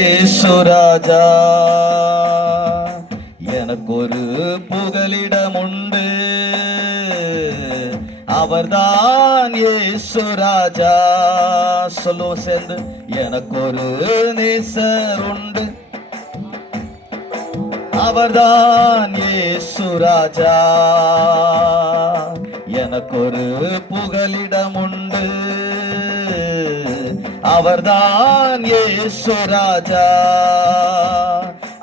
இயேசுராஜா எனக்கொரு புகலிடம் உண்டு, அவர்தான் இயேசுராஜா. சொல்லுவோம் சேர்ந்து, எனக்கொரு நேசர் உண்டு, அவர்தான் இயேசுராஜா. எனக்கொரு புகலிடம் உண்டு, அவர்தான் இயேசுராஜா.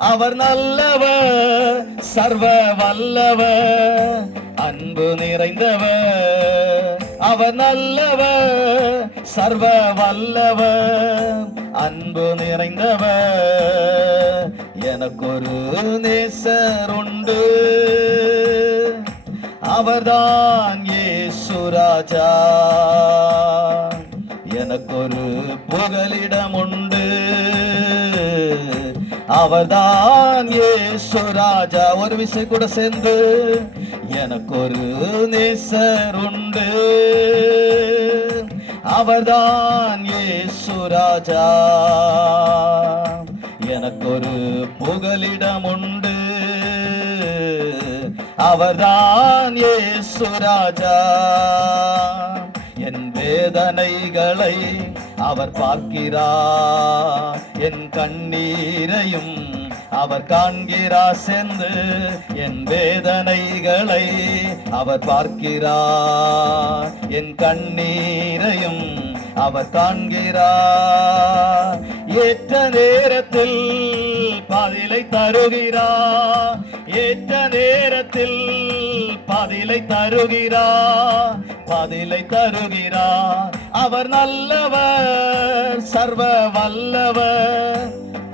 அவர் நல்லவர், சர்வ வல்லவர், அன்பு நிறைந்தவர். அவர் நல்லவர், சர்வ வல்லவர், அன்பு நிறைந்தவர். எனக்கொரு நேசர் உண்டு, அவர்தான் இயேசுராஜா. எனக்கொரு புகலிடம் உண்டு, அவர்தான் இயேசுராஜா. ஒரு விஷயம் கூட சேர்ந்து, எனக்கொரு நேசர் உண்டு, அவர்தான் இயேசுராஜா. எனக்கொரு புகலிடம் உண்டு, அவர்தான் இயேசுராஜா. என் வேதனைகளை அவர் பார்க்கிறார், என் கண்ணீரையும் அவர் காண்கிறார். சென்று என் வேதனைகளை அவர் பார்க்கிறார், என் கண்ணீரையும் அவர் காண்கிறார். ஏற்ற நேரத்தில் பதிலை தருகிறார், ஏற்ற நேரத்தில் பதிலை தருகிறார், பதிலை தருகிறார். அவர் நல்லவர், சர்வ வல்லவர்,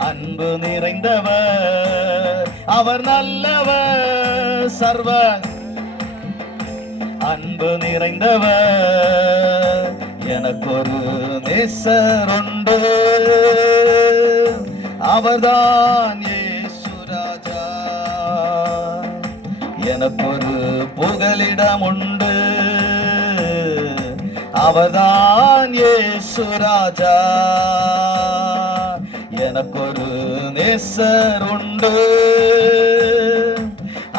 அன்பு நிறைந்தவர். அவர் நல்லவர், சர்வ அன்பு நிறைந்தவர். எனக்கொரு நேசர் உண்டு, அவர்தான் இயேசுராஜா. எனக்கொரு புகலிடம் உண்டு, அவர்தான் இயேசுராஜா. எனக்கொரு நேசர் உண்டு,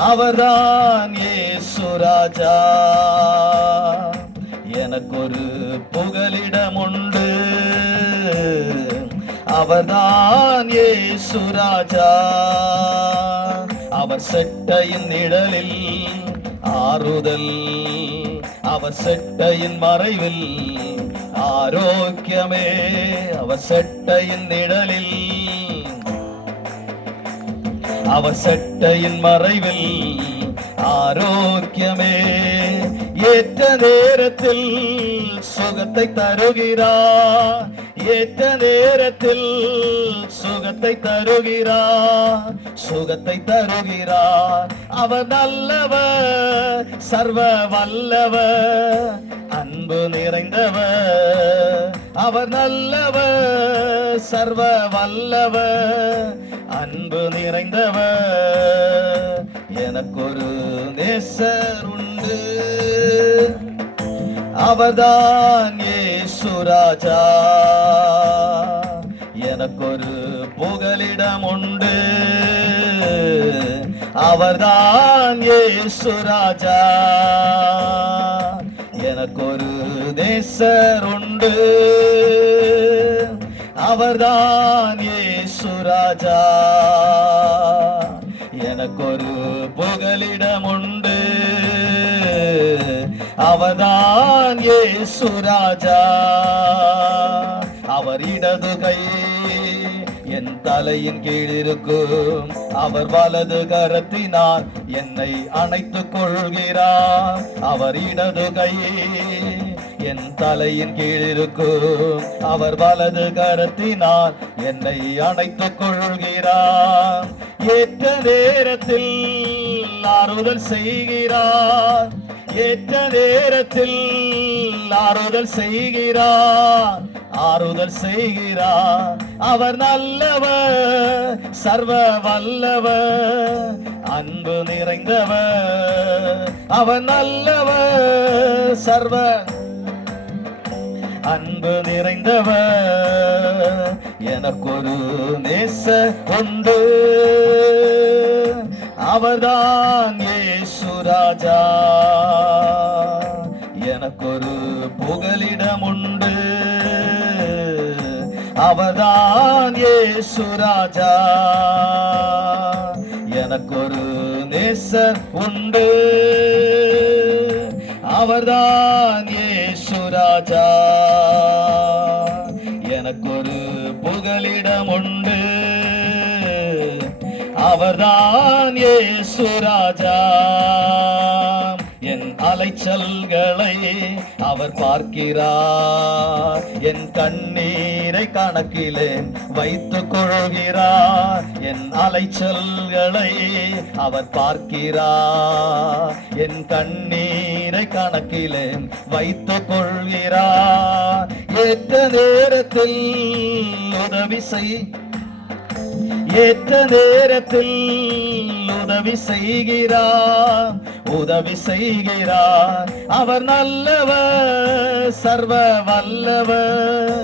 அவர்தான் இயேசுராஜா. எனக்கொரு புகலிடம் உண்டு, அவர்தான் இயேசுராஜா. அவர் செட்டையின் நிழலில் ஆறுதல், அவர் செட்டையின் மறைவில் ஆரோக்கியமே. அவர் செட்டையின் நிழலில், அவர் செட்டையின் மறைவில் ஆரோக்கியமே. ஏற்ற நேரத்தில் சுகத்தை தருகிறார், ஏற்ற நேரத்தில் சுகத்தை தருகிறார், சுகத்தை தருகிறார். அவர் நல்லவர், சர்வ வல்லவர், அன்பு நிறைந்தவர். அவர் நல்லவர், சர்வ வல்லவர், அன்பு நிறைந்தவர். எனக்கொரு நேசர் உண்டு, அவர்தான் இயேசுராஜா. எனக்கொரு புகலிடம் உண்டு, அவர்தான் இயேசுராஜா. எனக்கொரு நேசர் உண்டு, அவர்தான் இயேசுராஜா. எனக்கொரு புகலிடம் உண்டு, அவர்தான் இயேசுராஜா. அவர் இடது கை என் தலையின் கீழ் இருக்கும், அவர் வலது கரத்தினால் என்னை அணைத்துக் கொள்கிறார். அவர் இடது கை என் தலையின் கீழ் இருக்கும், அவர் வலது கரத்தினால் என்னை அணைத்துக் கொள்கிறார். ஏற்ற நேரத்தில் ஆறுதல் செய்கிறார், ஏற்ற நேரத்தில் ஆறுதல் செய்கிறார், ஆறுதல் செய்கிறார். அவர் நல்லவர், சர்வ வல்லவர், அன்பு நிறைந்தவர். அவர் நல்லவர், சர்வ அன்பு நிறைந்தவர். எனக்கொரு நேச உண்டு, அவர்தான் இயேசு ராஜா. எனக்கொரு புகலிடம் உண்டு, அவர்தான் இயேசு ராஜா. எனக்கொரு நேசர் உண்டு, அவர்தான் இயேசு ராஜா. எனக்கொரு புகலிடம் உண்டு, அவர்தான் இயேசு ராஜா. என் அலைச்சல்களை அவர் பார்க்கிறார், என் கண்ணீரை கணக்கிலே வைத்துக் கொள்கிறார். என் அலைச்சல்களை அவர் பார்க்கிறார், என் கண்ணீரை கணக்கிலே வைத்துக் கொள்கிறார். ஏற்ற நேரத்தில் உதவி செய், ஏற்ற நேரத்தில் உதவி செய்கிறார், உதவி செய்கிறார். அவர் நல்லவர், சர்வ வல்லவர்,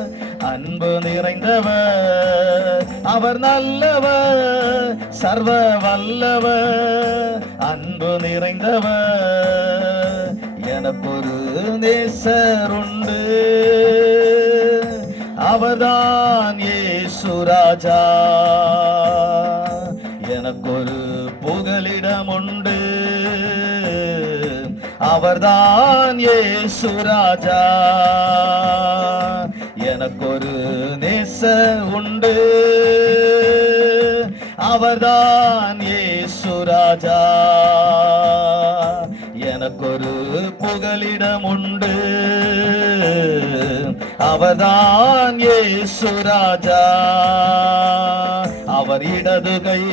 அன்பு நிறைந்தவர். அவர் நல்லவர், சர்வ வல்லவர், அன்பு நிறைந்தவர். எனக்கொரு நேசர் உண்டு, அவர்தான் இயேசு ராஜா. எனக்கொரு புகலிடம் உண்டு, அவர்தான் இயேசு ராஜா. எனக்கொரு நேசர் உண்டு, அவர்தான் இயேசு ராஜா. எனக்கொரு புகலிடம் உண்டு, அவர்தான் இயேசு ராஜா. அவர் இடது கை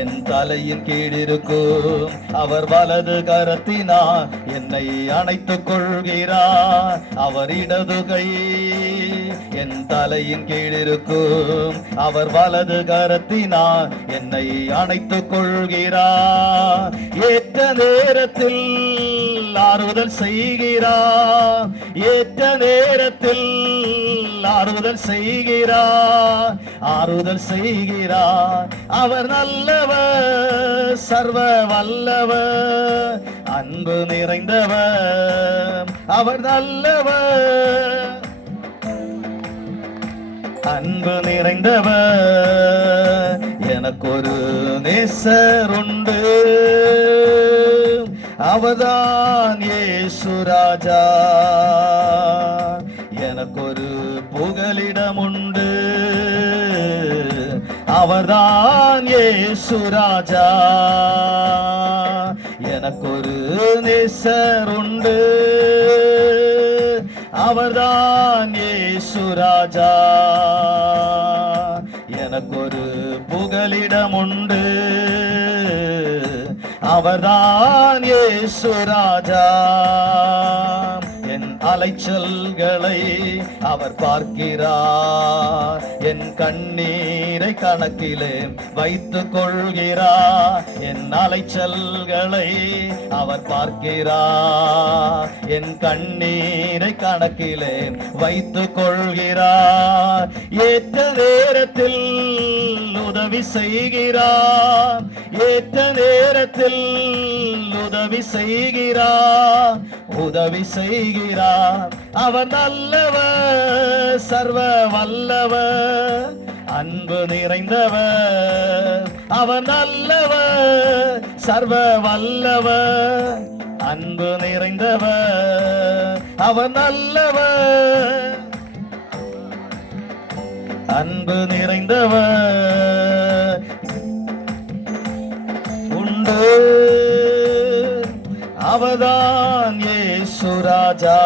என் தலையின் கீழிருக்கும், அவர் வலது கரத்தினார் என்னை அணைத்துக் கொள்கிறார். அவர் இடது கை என் தலையின் கீழிருக்கும், அவர் வலது கரத்தினார் என்னை அணைத்துக் கொள்கிறார். ஏற்ற நேரத்தில் ஆறுதல் செய்கிறார், ஏற்ற நேரத்தில் ஆறுதல் செய்கிறார், ஆறுதல் செய்கிறார். அவர் நல்லவர், சர்வ வல்லவர், அன்பு நிறைந்தவர். அவர் நல்லவர், அன்பு நிறைந்தவர். எனக்கொரு நேசர் உண்டு, அவர்தான் இயேசு ராஜா. எனக்கொரு புகலிடம் உண்டு, அவர்தான் இயேசு ராஜா. எனக்கொரு நேசர் உண்டு, அவர்தான் இயேசு ராஜா. எனக்கொரு புகலிடம் உண்டு, அவர்தான் இயேசு ராஜா. என் அலைச்சல்களை அவர் பார்க்கிறார், என் கண்ணீரை கணக்கிலே வைத்துக் கொள்கிறார். என் அலைச்சல்களை அவர் பார்க்கிறார், என் கண்ணீரை கணக்கிலே வைத்துக் கொள்கிறார். ஏற்ற நேரத்தில் உதவி செய்கிறார், ஏற்ற நேரத்தில் உதவி செய்கிறார், உதவி செய்கிறார். அவர் நல்லவர், சர்வ வல்லவர், அன்பு நிறைந்தவர். அவர் நல்லவர், சர்வ வல்லவர், அன்பு நிறைந்தவர். அவர் நல்லவர், அன்பு நிறைந்தவர். உண்டு, அவர்தான் இயேசு ராஜா.